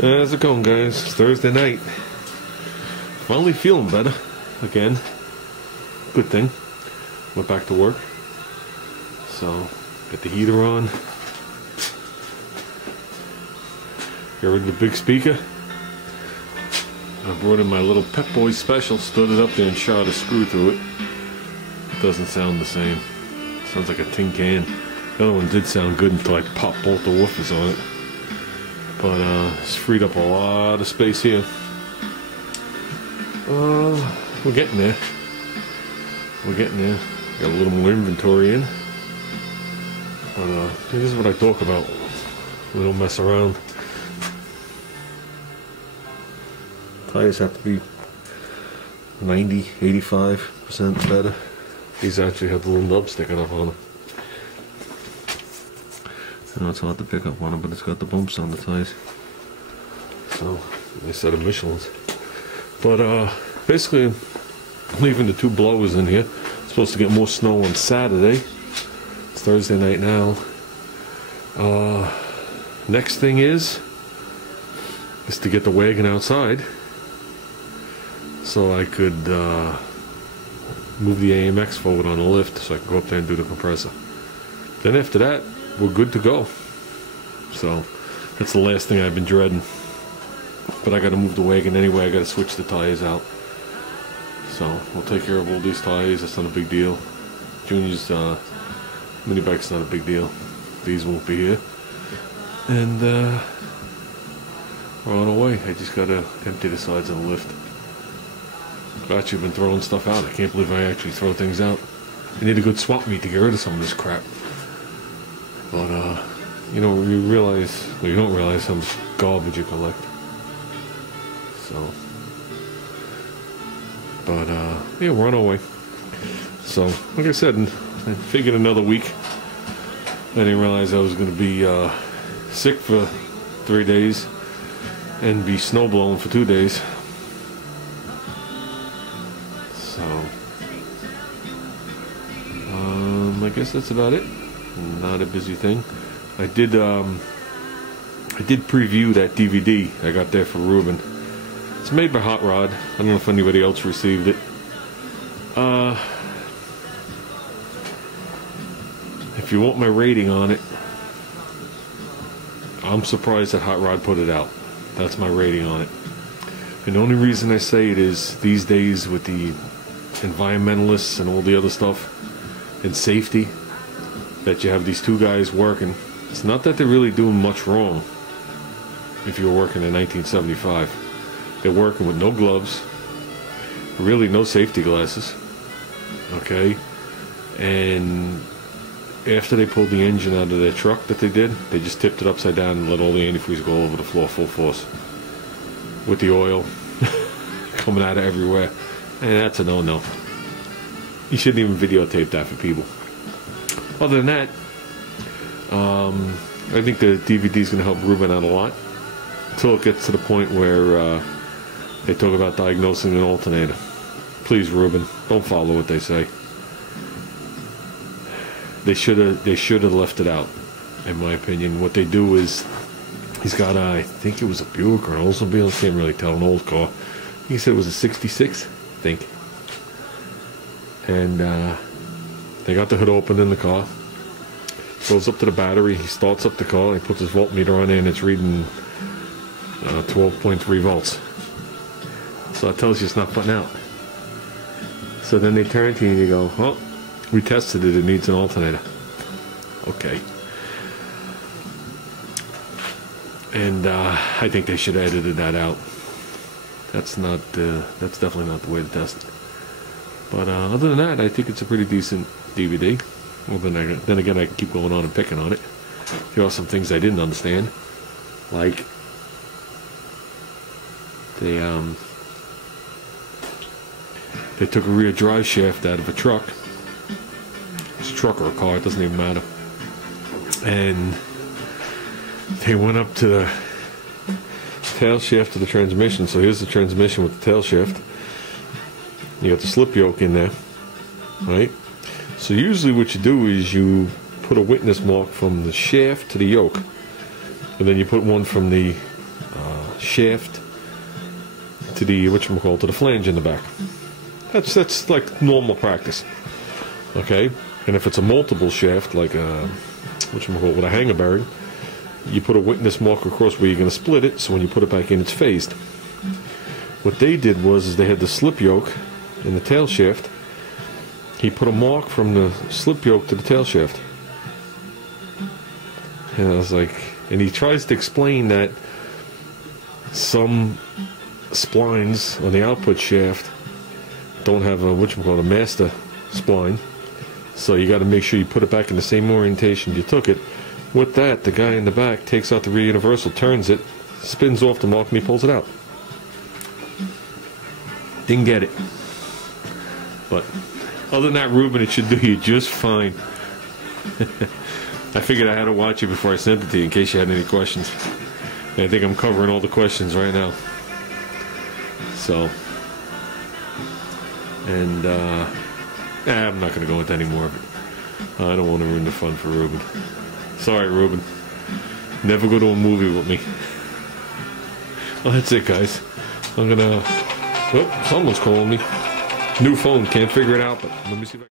How's it going, guys? It's Thursday night. Finally feeling better again. Good thing. Went back to work. So, got the heater on. Got rid of the big speaker. I brought in my little Pep Boy Special, stood it up there and shot a screw through it. It doesn't sound the same. It sounds like a tin can. The other one did sound good until I popped both the woofers on it. But it's freed up a lot of space here. We're getting there. We're getting there. Got a little more inventory in. But this is what I talk about. We don't mess around. Tires have to be 90, 85% better. These actually have the little nub sticking up on them. I know it's hard to pick up on them, but it's got the bumps on the tires. So, nice set of Michelins. But basically, leaving the two blowers in here. It's supposed to get more snow on Saturday. It's Thursday night now. Next thing is to get the wagon outside, so I could move the AMX forward on the lift, so I can go up there and do the compressor. Then after that, we're good to go. So that's the last thing I've been dreading. But I got to move the wagon anyway. I got to switch the tires out. So we'll take care of all these tires. That's not a big deal. Junior's mini bike's not a big deal. These won't be here. And we're on our way. I just got to empty the sides of the lift. I've actually been throwing stuff out. I can't believe I actually throw things out. I need a good swap meet to get rid of some of this crap. But you know, you realize, well, you don't realize how much garbage you collect. So, but yeah, we're on our way. So, like I said, I figured another week. I didn't realize I was going to be sick for 3 days and be snowblowing for 2 days. So, I guess that's about it. Not a busy thing. I did preview that DVD I got there for Ruben. It's made by Hot Rod. I don't know if anybody else received it. If you want my rating on it, I'm surprised that Hot Rod put it out. That's my rating on it. And the only reason I say it is these days with the environmentalists and all the other stuff and safety, that you have these two guys working. It's not that they're really doing much wrong. If you were working in 1975, they're working with no gloves, really no safety glasses, okay? And after they pulled the engine out of their truck that they did, they just tipped it upside down and let all the antifreeze go all over the floor full force with the oil coming out of everywhere. And that's a no-no. You shouldn't even videotape that for people. Other than that, I think the DVD is going to help Ruben out a lot until it gets to the point where they talk about diagnosing an alternator. Please, Ruben, don't follow what they say. They should have left it out, in my opinion. What they do is, he's got I think it was a Buick or an Oldsmobile. I can't really tell, an old car. He said it was a '66, I think. And they got the hood open in the car. Goes up to the battery. He starts up the car. He puts his voltmeter on there, and it's reading 12.3 volts. So that tells you it's not putting out. So then they turn to you and you go, "Oh, we tested it. It needs an alternator." Okay. And I think they should have edited that out. That's not. That's definitely not the way to test it. But other than that, I think it's a pretty decent DVD. Well, then again, I can keep going on and picking on it. There are some things I didn't understand, like they took a rear drive shaft out of a truck. It's a truck or a car, it doesn't even matter. And they went up to the tail shaft of the transmission. So here's the transmission with the tail shaft. You got the slip yoke in there, right? So usually what you do is you put a witness mark from the shaft to the yoke, and then you put one from the shaft to the whatchamacallit, to the flange in the back. That's like normal practice. Okay? And if it's a multiple shaft, like a whatchamacallit, with a hanger bearing, you put a witness mark across where you're going to split it, so when you put it back in, it's phased. What they did was they had the slip yoke in the tail shaft. He put a mark from the slip yoke to the tail shaft. And I was like, and he tries to explain that some splines on the output shaft don't have a whatchamacallit, a master spline. So you got to make sure you put it back in the same orientation you took it. With that, the guy in the back takes out the rear universal, turns it, spins off the mark, and he pulls it out. Didn't get it. But other than that, Ruben, it should do you just fine. I figured I had to watch it before I sent it to you in case you had any questions. And I think I'm covering all the questions right now. So, and I'm not going to go into any more of it. I don't want to ruin the fun for Ruben. Sorry, Ruben. Never go to a movie with me. Well, that's it, guys. I'm gonna... Oh, someone's calling me. New phone, can't figure it out, but let me see if I...